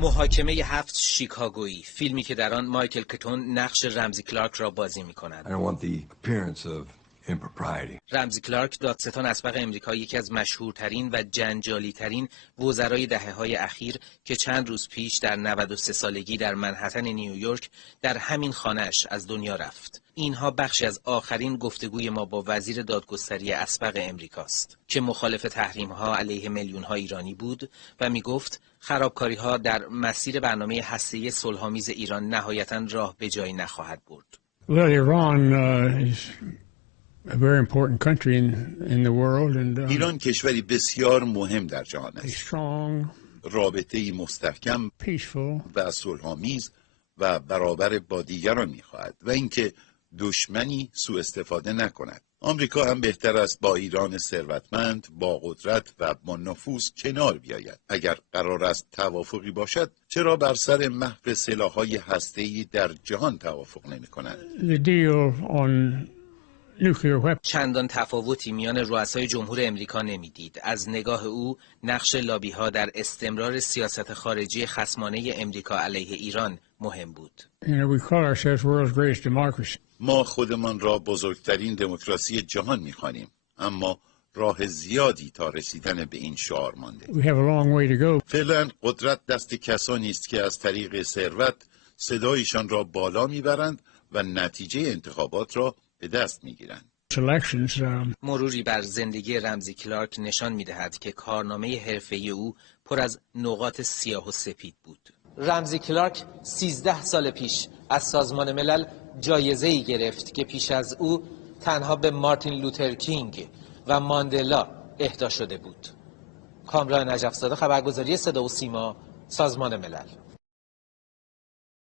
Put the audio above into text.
محاکمه 7 شیکاگویی، فیلمی که در آن مایکل کتون نقش رمزی کلارک را بازی می‌کند. رمزی کلارک، دادستان اسبق امریکا، یکی از مشهورترین و جنجالی‌ترین وزرای دهه‌های اخیر که چند روز پیش در 93 سالگی در منهتن نیویورک در همین خانه‌اش از دنیا رفت. اینها بخشی از آخرین گفتگوی ما با وزیر دادگستری اسبق امریکاست که مخالف تحریم‌ها علیه میلیون‌ها ایرانی بود و می‌گفت خرابکاری‌ها در مسیر برنامه هسته‌ای صلح‌آمیز ایران نهایتاً راه به جایی نخواهد برد. ایران کشوری بسیار مهم در جهان است. رابطه‌ای مستحکم و صلح‌آمیز و برابر با دیگران می‌خواهد و اینکه دشمنی سوء استفاده نکند. آمریکا هم بهتر است با ایران ثروتمند، با قدرت و با نفوذ کنار بیاید. اگر قرار است توافقی باشد، چرا بر سر محو سلاح‌های هسته‌ای در جهان توافق نمی‌کنند؟ چندان تفاوتی میان رؤسای جمهور امریکا نمیدید. از نگاه او نقش لابی‌ها در استمرار سیاست خارجی خصمانه امریکا علیه ایران مهم بود. ما خودمان را بزرگترین دموکراسی جهان می‌خوانیم، اما راه زیادی تا رسیدن به این شعار مانده. فعلا قدرت دست کسانی است که از طریق ثروت صدایشان را بالا میبرند و نتیجه انتخابات را به دست میگیرند. مروری بر زندگی رمزی کلارک نشان می‌دهد که کارنامه حرفه‌ای او پر از نقاط سیاه و سپید بود. رمزی کلارک 13 سال پیش از سازمان ملل جایزه‌ای گرفت که پیش از او تنها به مارتین لوتر کینگ و ماندلا اهدا شده بود. کامران نجف‌زاده، خبرگزاری صدا و سیما، سازمان ملل.